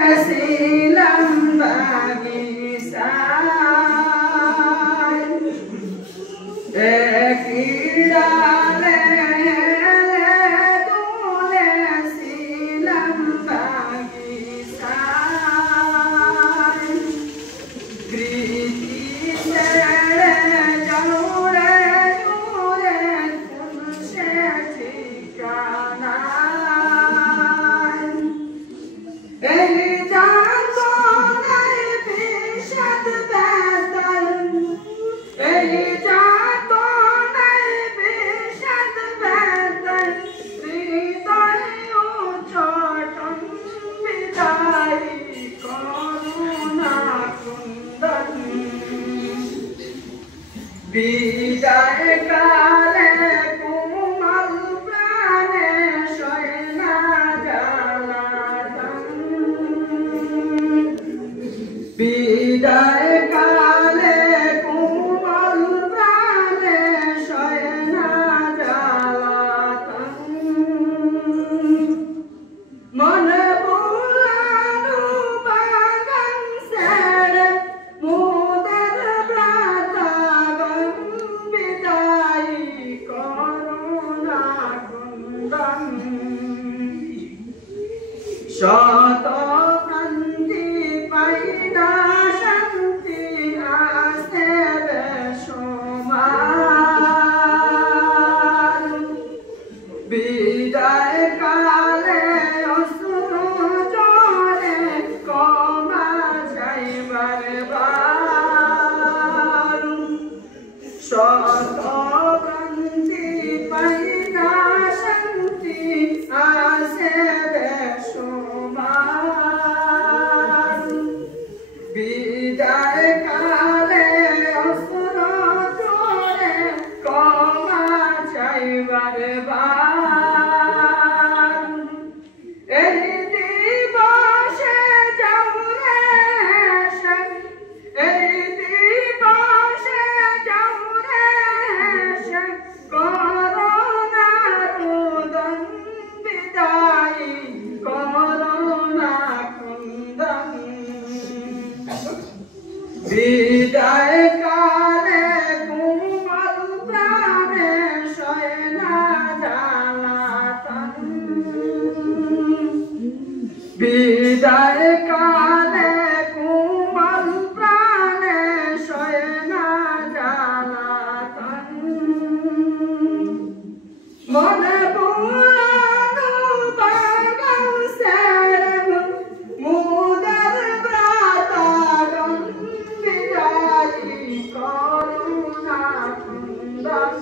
silam bagisan ekidale tule silam bagisan kriti sere jalure jure kunse tikana বিদায় কালে কোমল প্রাণে শয়না জ্বালাতন বিদায় কালে কোমল প্রাণে শয়না জ্বালাতন মনে বুলানো বাগান ছেড়ে মোদের শত কান্তি পাইনা শান্তি আসে বেসমান বিদায় কালে অশ্রু জলে কমা যাইবার বার শত কান্তি পাইনা শান্তি আসে বিদায় কালে অস্ত্র জোরে কমা চাইবার বার এই দিবসে যাওরে এই দিবসে যাওরে করোনা রুদন বিদায় করোনা কুন্দন বিদায় কালে কোমল প্রাণে শয়না জ্বালাতন বিদায় কালে কোমল প্রাণে শয়না জ্বালাতন মনে বুলানো বাগান ছেড়ে মোদের ব্রাতাগণ করুণা কুন্দন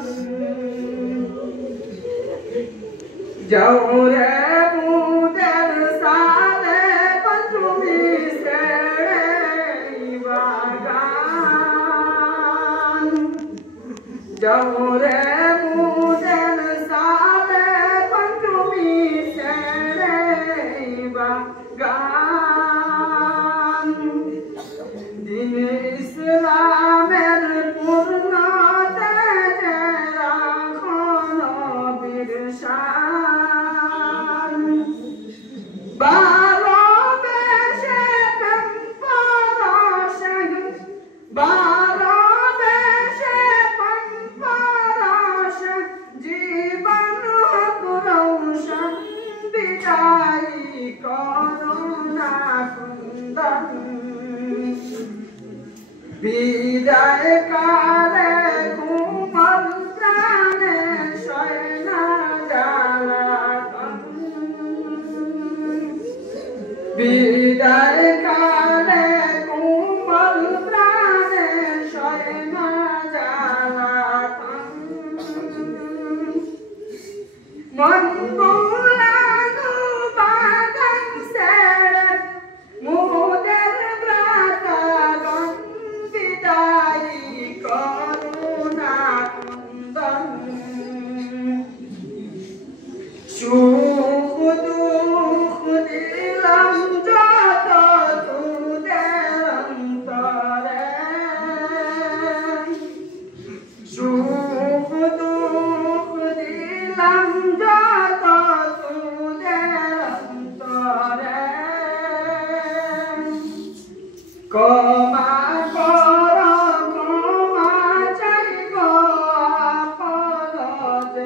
যাওরে মোদের সালে পঞ্চমী ছেড়ে বাগান যাওরে মোদের সালে পঞ্চমী ছেড়ে বাগান দিন ইসলামের পূর্ণ তেজে রাখন বিরসান ভালোবেসে প্রেম পরশে ভালোবেসে প্রেম পরশে জীবন রৌশন বিদায় করুণা কুন্দন বিদায় কালে কোমল প্রাণে শয়না জ্বালাতন বিদায় কালে কোমল প্রাণে শয়না জ্বালাতন মন বুলানো বাগান ছেড়ে মোদের ব্রাতাগণ বিদায় করুণা কুন্দন সুখ দুঃখ দিলাম যত ক্ষমা কর ক্ষমা চাইব পদ